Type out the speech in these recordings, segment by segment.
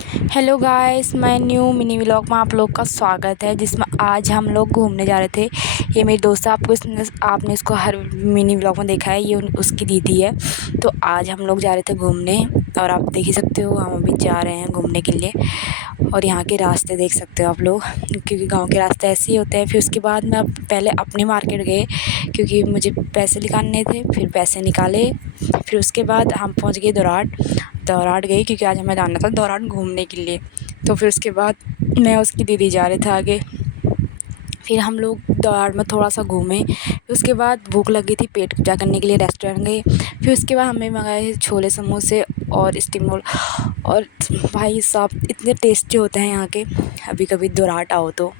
Hello guys, मैं new mini vlog में आप लोग का स्वागत है, जिसमें आज हम लोग घूमने जा रहे थे। ये मेरी दोस्त है, आपने इसको हर मिनी व्लॉग में देखा है। ये उसकी दीदी है। तो आज हम लोग जा रहे थे घूमने, और आप देख ही सकते हो हम अभी जा रहे हैं घूमने के लिए। और यहाँ के रास्ते देख सकते हो आप लोग, क्योंकि गांव के रास्ते ऐसे ही होते हैं। फिर उसके बाद मैं पहले अपने मार्केट गए, क्योंकि मुझे पैसे निकालने थे। फिर पैसे निकाले, फिर उसके बाद हम पहुँच गए दौराट गई, क्योंकि आज हमें जाना था दौराट घूमने के लिए। तो फिर उसके बाद मैं उसकी दीदी जा रहे थे आगे। फिर हम लोग दौराट में थोड़ा सा घूमे। फिर उसके बाद भूख लगी थी, पेट पूजा करने के लिए रेस्टोरेंट गए। फिर उसके बाद हमने मंगाए छोले समोसे और स्टीम रोल। और भाई साहब इतने टेस्टी होते हैं यहाँ के, अभी कभी दौराट आओ तो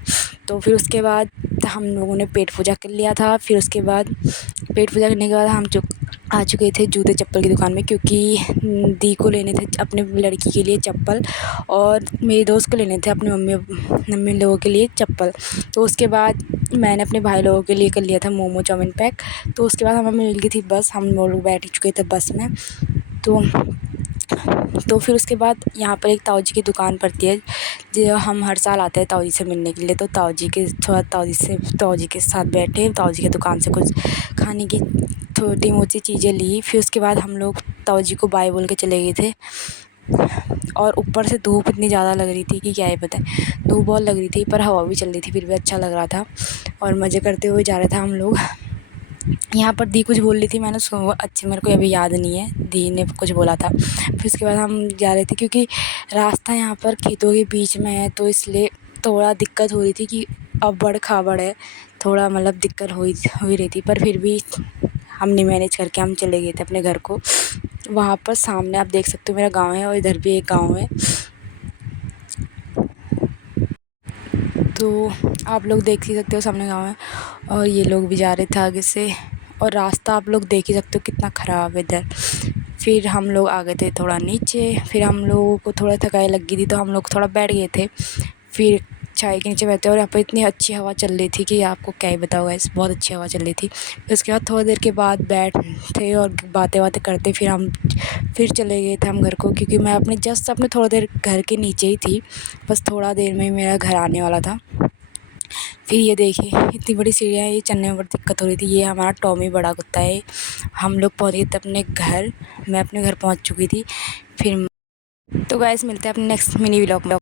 फिर उसके बाद हम लोगों ने पेट पूजा कर लिया था। फिर उसके बाद पेट पूजा करने के बाद हम आ चुके थे जूते चप्पल की दुकान में, क्योंकि दी को लेने थे अपने लड़की के लिए चप्पल, और मेरी दोस्त को लेने थे अपने मम्मी लोगों के लिए चप्पल। तो उसके बाद मैंने अपने भाई लोगों के लिए कर लिया था मोमो चाउमीन पैक। तो उसके बाद हमें मिल गई थी बस, हम लोग बैठ चुके थे बस में। तो फिर उसके बाद यहाँ पर एक ताऊ जी की दुकान पड़ती है, जो हम हर साल आते हैं ताऊ जी से मिलने के लिए। तो ताऊ जी के साथ बैठे, ताऊ जी की दुकान से कुछ खाने की छोटी मोटी चीज़ें ली। फिर उसके बाद हम लोग ताऊ जी को बाय बोल के चले गए थे। और ऊपर से धूप इतनी ज़्यादा लग रही थी कि क्या ही बताएं, धूप बहुत लग रही थी, पर हवा भी चल रही थी, फिर भी अच्छा लग रहा था। और मज़े करते हुए जा रहे थे हम लोग। यहाँ पर दी कुछ बोल रही थी, मैंने सुना अच्छे, मेरे को अभी याद नहीं है दी ने कुछ बोला था। फिर उसके बाद हम जा रहे थे, क्योंकि रास्ता यहाँ पर खेतों के बीच में है, तो इसलिए थोड़ा दिक्कत हो रही थी कि अब्बड़ खाबड़ है, थोड़ा मतलब दिक्कत हो ही रही थी। पर फिर भी हमने मैनेज करके हम चले गए थे अपने घर को। वहाँ पर सामने आप देख सकते हो मेरा गाँव है, और इधर भी एक गाँव है। तो आप लोग देख ही सकते हो सामने गाँव है, और ये लोग भी जा रहे थे आगे से। और रास्ता आप लोग देख ही सकते हो कितना ख़राब है इधर। फिर हम लोग आ गए थे थोड़ा नीचे। फिर हम लोगों को थोड़ा थकाई लग गई थी, तो हम लोग थोड़ा बैठ गए थे। फिर चाय के नीचे बैठे, और यहाँ पर इतनी अच्छी हवा चल रही थी कि आपको क्या ही बताऊँ गाइस, बहुत अच्छी हवा चल रही थी। फिर उसके बाद थोड़ी देर के बाद बैठे और बातें करते फिर चले गए थे हम घर को, क्योंकि मैं अपने थोड़ा देर घर के नीचे ही थी, बस थोड़ा देर में मेरा घर आने वाला था। फिर ये देखिए इतनी बड़ी सीढ़ियाँ, ये चढ़ने में बड़ी दिक्कत हो रही थी। ये हमारा टॉमी बड़ा कुत्ता है। हम लोग पहुँच गए थे अपने घर, मैं अपने घर पहुँच चुकी थी। फिर तो गाइस मिलते हैं अपने नेक्स्ट मिनी व्लॉग में।